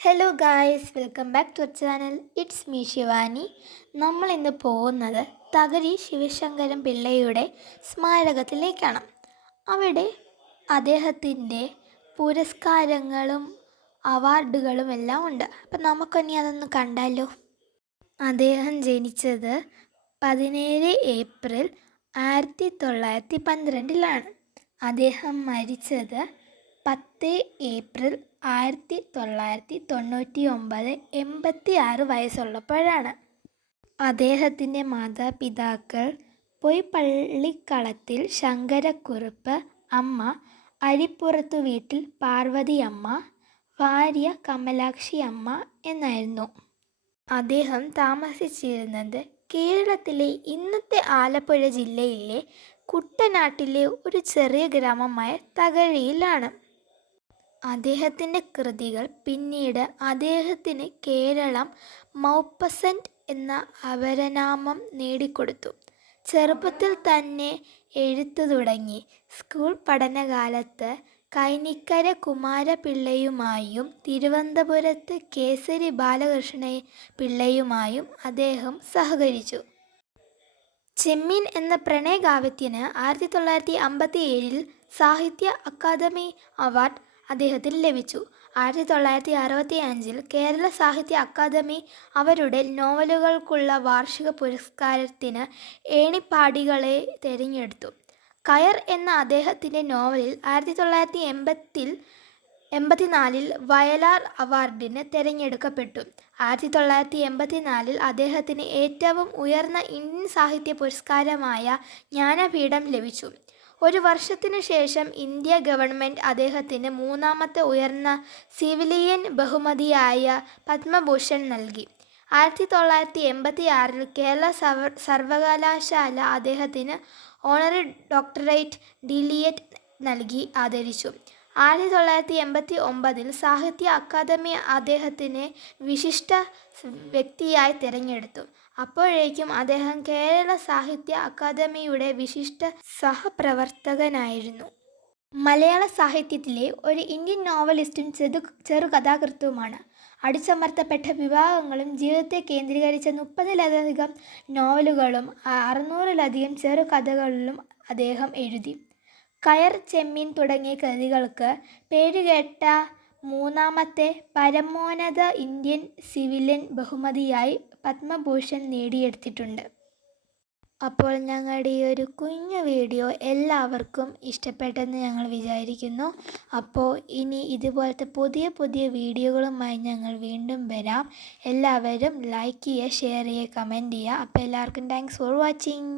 Hello guys, welcome back to our channel. It's me Shivani. നമ്മൾ ഇന്ന് പോകുന്നത് തകഴി ശിവശങ്കരൻ പിള്ളയുടെ സ്മാരകത്തിലേക്കാണ്. അവിടെ അദ്ദേഹത്തിൻ്റെ പുരസ്കാരങ്ങളും അവാർഡുകളും എല്ലാം ഉണ്ട്. അപ്പം നമുക്കിനി അതൊന്ന് കണ്ടാലോ. അദ്ദേഹം ജനിച്ചത് 17 ഏപ്രിൽ 1912 അദ്ദേഹം മരിച്ചത് 10 ഏപ്രിൽ 1999 86 വയസ്സുള്ളപ്പോഴാണ്. അദ്ദേഹത്തിൻ്റെ മാതാപിതാക്കൾ പൊയ്പള്ളിക്കളത്തിൽ ശങ്കരക്കുറുപ്പ്, അമ്മ അരിപ്പുറത്തു വീട്ടിൽ പാർവതി അമ്മ, ഭാര്യ കമലാക്ഷി അമ്മ എന്നായിരുന്നു. അദ്ദേഹം താമസിച്ചിരുന്നത് കേരളത്തിലെ ഇന്നത്തെ ആലപ്പുഴ ജില്ലയിലെ കുട്ടനാട്ടിലെ ഒരു ചെറിയ ഗ്രാമമായ തകഴിയിലാണ്. അദ്ദേഹത്തിൻ്റെ കൃതികൾ പിന്നീട് അദ്ദേഹത്തിന് കേരളം മൗപ്പസൻ്റ് എന്ന അപരനാമം നേടിക്കൊടുത്തു. ചെറുപ്പത്തിൽ തന്നെ എഴുത്തു തുടങ്ങി. സ്കൂൾ പഠനകാലത്ത് കൈനിക്കര കുമാരപിള്ളയുമായും തിരുവനന്തപുരത്ത് കേസരി ബാലകൃഷ്ണ പിള്ളയുമായും അദ്ദേഹം സഹകരിച്ചു. ചെമ്മീൻ എന്ന പ്രണയകാവ്യത്തിന് 1957 സാഹിത്യ അക്കാദമി അവാർഡ് അദ്ദേഹത്തിന് ലഭിച്ചു. 1965 കേരള സാഹിത്യ അക്കാദമി അവരുടെ നോവലുകൾക്കുള്ള വാർഷിക പുരസ്കാരത്തിന് ഏണിപ്പാടികളെ തിരഞ്ഞെടുത്തു. കയർ എന്ന അദ്ദേഹത്തിൻ്റെ നോവലിൽ 1984 വയലാർ അവാർഡിന് തിരഞ്ഞെടുക്കപ്പെട്ടു. 1984 അദ്ദേഹത്തിന് ഏറ്റവും ഉയർന്ന ഇന്ത്യൻ സാഹിത്യ പുരസ്കാരമായ ജ്ഞാനപീഠം ലഭിച്ചു. ഒരു വർഷത്തിനു ശേഷം ഇന്ത്യ ഗവൺമെൻറ് അദ്ദേഹത്തിന് മൂന്നാമത്തെ ഉയർന്ന സിവിലിയൻ ബഹുമതിയായ പത്മഭൂഷൺ നൽകി. 1986 കേരള സർവകലാശാല അദ്ദേഹത്തിന് ഓണററി ഡോക്ടറേറ്റ് ഡിലിയറ്റ് നൽകി ആദരിച്ചു. 1989 സാഹിത്യ അക്കാദമി അദ്ദേഹത്തിനെ വിശിഷ്ട വ്യക്തിയായി തിരഞ്ഞെടുത്തു. അപ്പോഴേക്കും അദ്ദേഹം കേരള സാഹിത്യ അക്കാദമിയുടെ വിശിഷ്ട സഹപ്രവർത്തകനായിരുന്നു. മലയാള സാഹിത്യത്തിലെ ഒരു ഇന്ത്യൻ നോവലിസ്റ്റും ചെറുകഥാകൃത്തുമാണ്. അടിച്ചമർത്തപ്പെട്ട വിഭാഗങ്ങളും ജീവിതത്തെ കേന്ദ്രീകരിച്ച 30-ലധികം നോവലുകളും 600-ലധികം ചെറുകഥകളും അദ്ദേഹം എഴുതി. കയർ, ചെമ്മീൻ തുടങ്ങിയ കൃതികൾക്ക് പേരുകേട്ട മൂന്നാമത്തെ പരമോന്നത ഇന്ത്യൻ സിവിലിയൻ ബഹുമതിയായി പത്മഭൂഷൺ നേടിയെടുത്തിട്ടുണ്ട്. അപ്പോൾ ഞങ്ങളുടെ ഈ ഒരു കുഞ്ഞു വീഡിയോ എല്ലാവർക്കും ഇഷ്ടപ്പെട്ടെന്ന് ഞങ്ങൾ വിചാരിക്കുന്നു. അപ്പോൾ ഇനി ഇതുപോലത്തെ പുതിയ പുതിയ വീഡിയോകളുമായി ഞങ്ങൾ വീണ്ടും വരാം. എല്ലാവരും ലൈക്ക് ചെയ്യുക, ഷെയർ ചെയ്യുക, കമൻറ്റ് ചെയ്യുക. അപ്പോൾ എല്ലാവർക്കും താങ്ക്സ് ഫോർ വാച്ചിങ്.